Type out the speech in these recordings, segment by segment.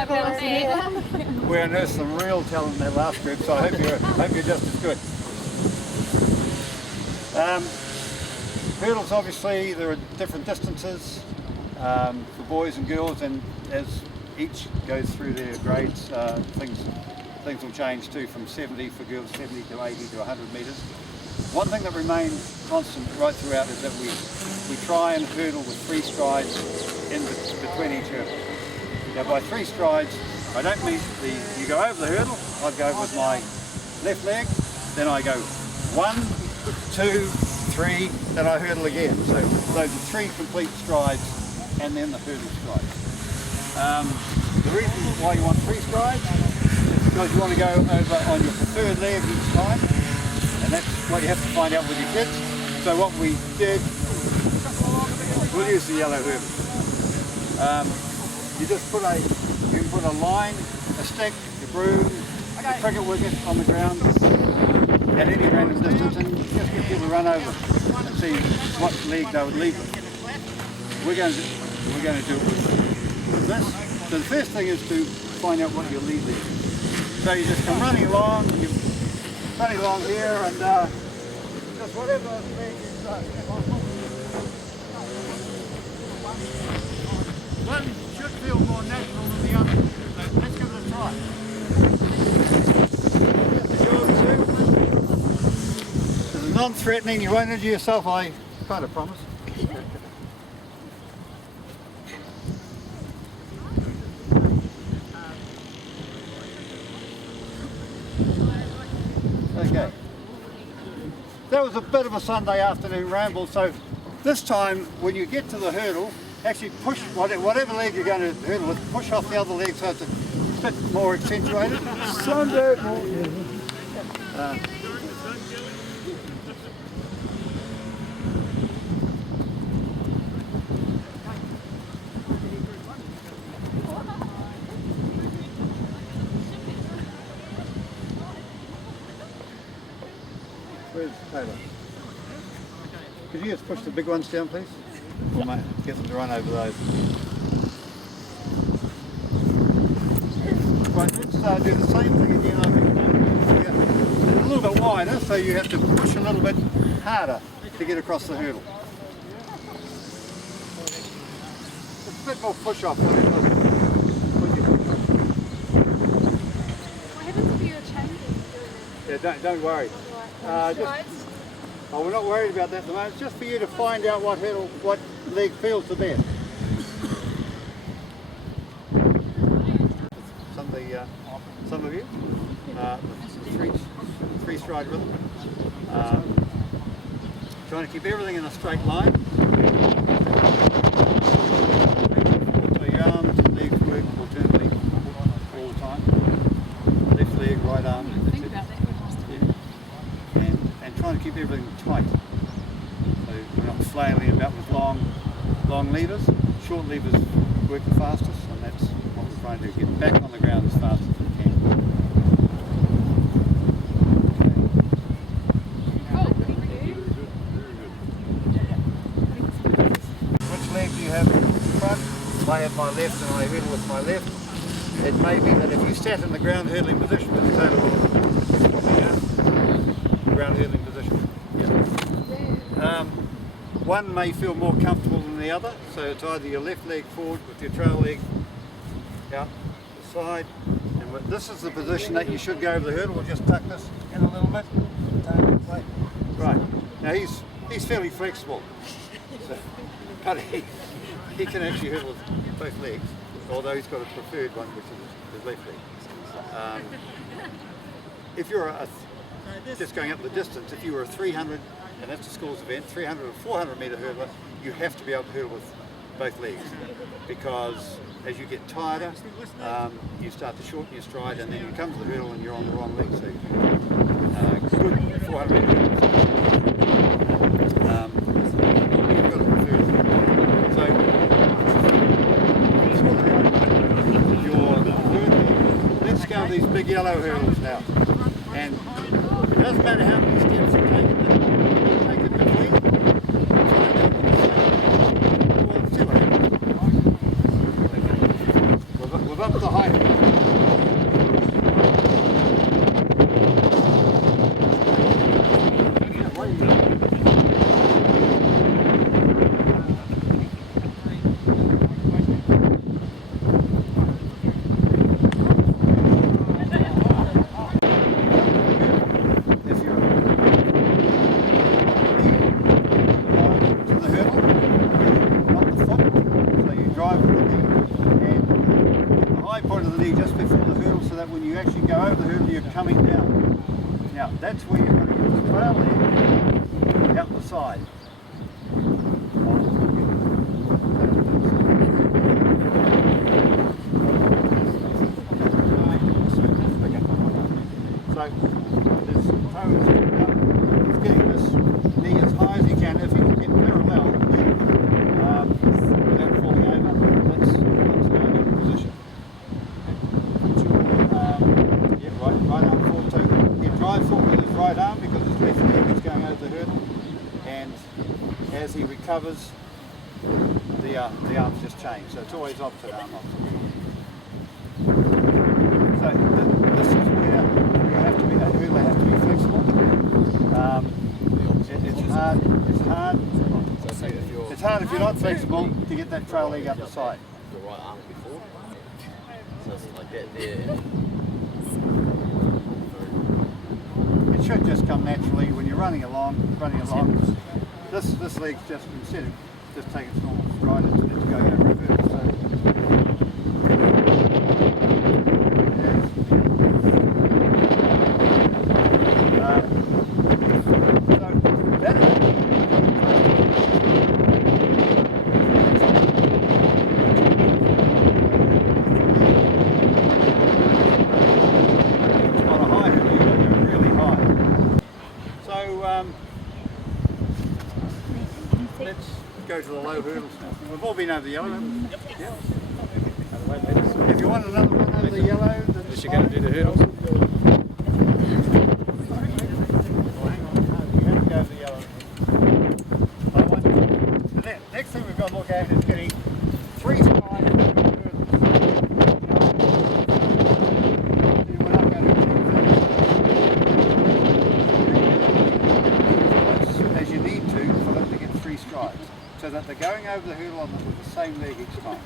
We unearthed some real talent in that last group, so I hope you're just as good. Hurdles, obviously, there are different distances for boys and girls, and as each goes through their grades, things will change too, from 70 for girls, 70 to 80 to 100 metres. One thing that remains constant right throughout is that we try and hurdle with 3 strides in between each hurdle. Now by 3 strides, I don't mean you go over the hurdle, I go with my left leg, then I go 1, 2, 3, then I hurdle again. So those are 3 complete strides and then the hurdle strides. The reason why you want 3 strides is because you want to go over on your preferred leg each time, and that's what you have to find out with your kids. So what we did, we'll use the yellow hurdle. You just you can put a line, a stick, a broom, a cricket wicket on the ground at any random distance, and just get people to run over and see what leg they would lead with. We're going to do it with this. So the first thing is to find out what your lead is. So you just come running along, you're running along here, and just whatever leg is one should feel more natural than the other. So let's give it a try. This is non-threatening, you won't injure yourself, I kind of promise. Okay. That was a bit of a Sunday afternoon ramble, so this time when you get to the hurdle, actually push whatever leg you're going to hurdle with, push off the other leg so it's a bit more accentuated. Sunday morning. Where's Taylor? Could you just push the big ones down, please? Or might get them to run over those. Right, let's do the same thing again over here. It's a little bit wider, so you have to push a little bit harder to get across the hurdle. It's a bit more push off. What happens if you're changing? Yeah, don't worry. We're not worried about that at the moment. It's just for you to find out what leg feels the best. Some of you, three stride rhythm. Trying to keep everything in a straight line. So your arms and legs work alternately all the time. Left leg, right arm. And trying to keep everything tight. So we're not flailing about with long levers. Short levers work the fastest, and that's what we're trying to do. Get back on the ground as fast as we can. Which leg do you have in front? I have my left and I hurdle with my left. It may be that if you sat in the ground hurdling position, with the tail ground hurdling position. Yeah. One may feel more comfortable than the other, so it's either your left leg forward with your trail leg out the side, and this is the position that you should go over the hurdle. We'll just tuck this in a little bit. Right, now he's fairly flexible, so, but he can actually hurdle with both legs, although he's got a preferred one, which is his left leg. If you're just going up the distance, if you were a 300, and that's the school's event, 300 or 400 metre hurdler, you have to be able to hurdle with both legs, because as you get tighter, you start to shorten your stride, and then you come to the hurdle and you're on the wrong leg. So good 400 metre hurdles. You've got to prefer it. So let's go these big yellow hurdles now. And it doesn't matter how many steps you take in between. We've upped the height. when you actually go over the hurdle, you're coming down. Now, that's where you're going to get the trail leg out the side. So, this toe is getting this knee as high as you can. If you can get parallel, without falling over, that's the ideal position. Yeah, right arm forward. So you drive forward with his right arm because his left leg is going over the hurdle, and as he recovers, the arms just change. So it's always opposite arm, opposite. So this is where you have to be. They really have to be flexible. It's hard. It's hard if you're not flexible to get that trail leg up the side. The right arm before. So it's like that there. It should just come naturally when you're running along. This leg's just, instead of just taking its normal stride, it's going over a hurdle. So let's go to the low hurdles now. We've all been over the yellow. Yep. Yeah. If you want another one over the yellow, then Unless you're going to do the hurdles. oh, hang on. You have to go over the yellow. The next thing we've got to look at is getting 3 strides over the hurdles. We're not going to achieve as you need to for them to get 3 strides, so that they're going over the hurdle with the same leg each time.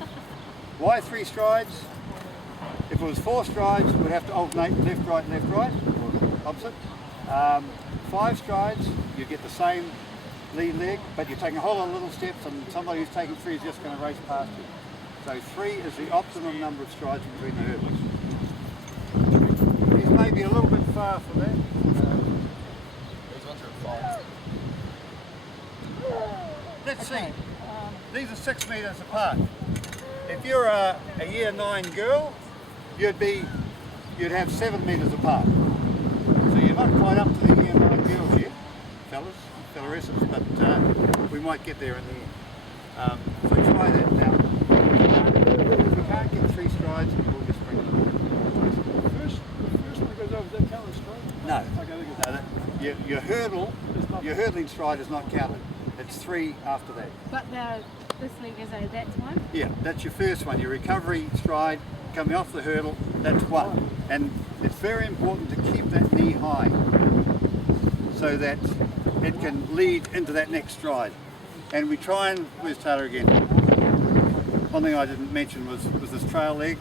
Why 3 strides? If it was 4 strides, we'd have to alternate left, right, or opposite. 5 strides, you get the same lead leg, but you're taking a whole lot of little steps, and somebody who's taking 3 is just going to race past you. So 3 is the optimum number of strides between the hurdles. These may be a little bit far for that. These ones are 5. Let's see. These are 6 metres apart. If you're a year 9 girl, you'd have 7 metres apart. So you're not quite up to the year 9 girls yet, fellaresses, but we might get there in the end. So try that now. If we can't get 3 strides, we'll just bring it up. The first one goes over that counter straight? No. Okay, Your hurdling stride is not counted. It's 3 after that. But this leg is that's one. Yeah, that's your first one. Your recovery stride coming off the hurdle, that's 1. And it's very important to keep that knee high so that it can lead into that next stride. And we try and, where's Taylor again? One thing I didn't mention was this trail leg.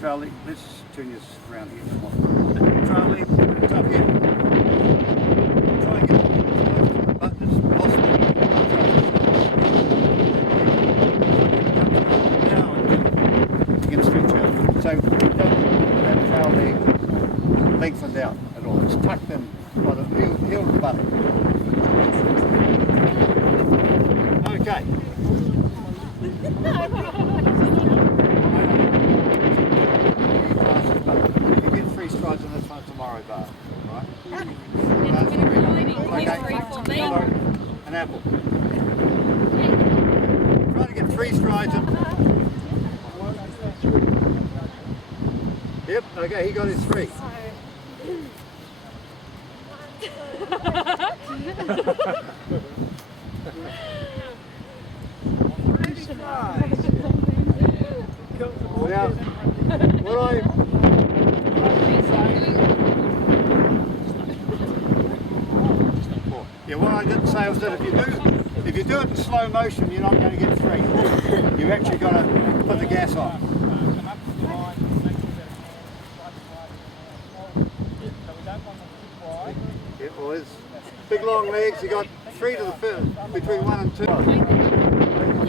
Let's turn this around here. Trail leg, it's up here. Try and get as close to the button as possible. So don't let that trail leg lengthened out at all. It's tucked in by the heel of the button. Okay. You get 3 strides on this one tomorrow, Bar. Right? Okay. An apple. Try to get 3 strides in. Yep, okay, he got his 3. Now, what I didn't say was that if you do it in slow motion, you're not going to get 3. You've actually got to put the gas on. Yeah, well, there's big long legs. You got 3 to the first, between 1 and 2. You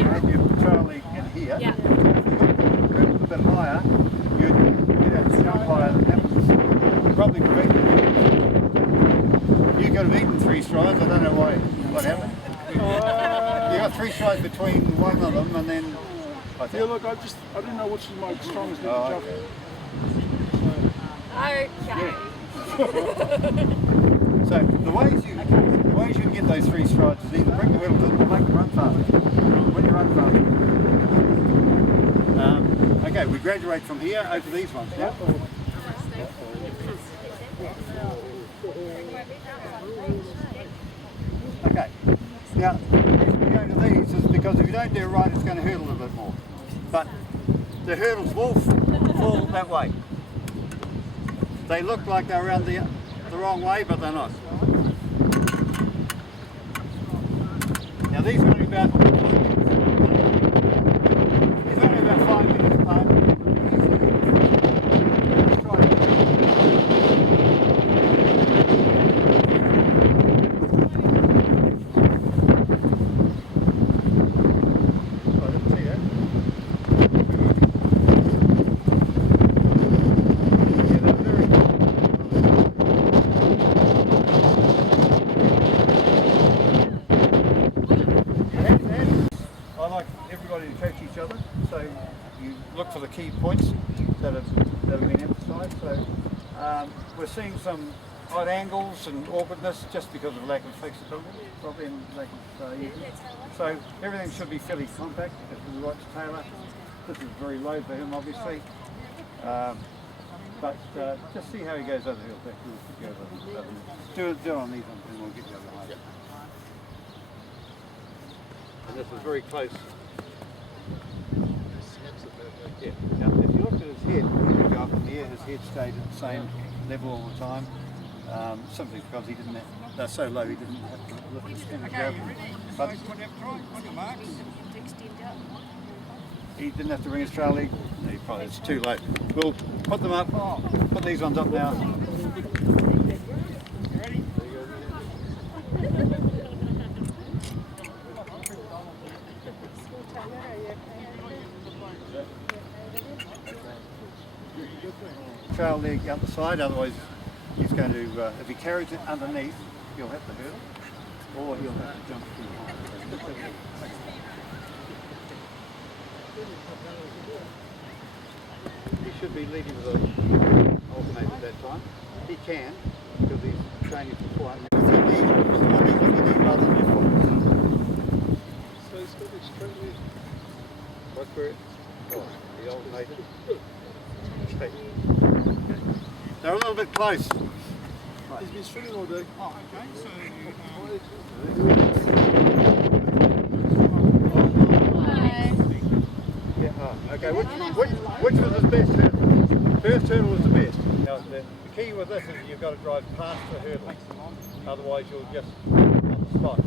had your trail leg in here. Yeah. If you got a bit higher, you'd have to jump higher strides between one of them, and then I Yeah, think. look, I didn't know which is my strongest Oh, little Okay. So the ways you can get those 3 strides is either bring the wheels in or make them run faster. When you run faster. Okay, we graduate from here over these ones. Yeah. Okay. Now, the reason we're going to these is because if you don't do it right, it's going to hurt a little bit more. But the hurdles will fall that way. They look like they're around the wrong way, but they're not. Now these are only about 5 minutes apart. I like everybody to coach each other, so you look for the key points that have been emphasised. So we're seeing some odd angles and awkwardness just because of lack of flexibility, probably, and lack of ease. So everything should be fairly compact. As we watch Taylor, this is very low for him, obviously. But just see how he goes over the hill. Do it on these ones, and we'll get you over the line. And this is very close. Yeah. Now, if you looked at his head, when you go up in the air, his head stayed at the same level all the time. Simply because he didn't have, they're so low, he didn't have to lift his chin and go. But he didn't have to bring his trail leg. No, probably it's too late. We'll put them up. Put these ones up now. Trail leg out the side, otherwise he's going to, if he carries it underneath, he'll have to hurdle, or he'll have to jump too high. He should be leading with an alternator at that time. He can, because he's training for flight. With your knee, so I think with your knee rather than your foot. So it's got this straight leg. What's where it? Oh, the alternator. Okay. They're a little bit close. He's been swimming all day. Oh, okay. So, yeah. Okay. Which was his best hurdle? First hurdle was the best. Now the key with this is you've got to drive past the hurdle. Otherwise you'll just on the spot.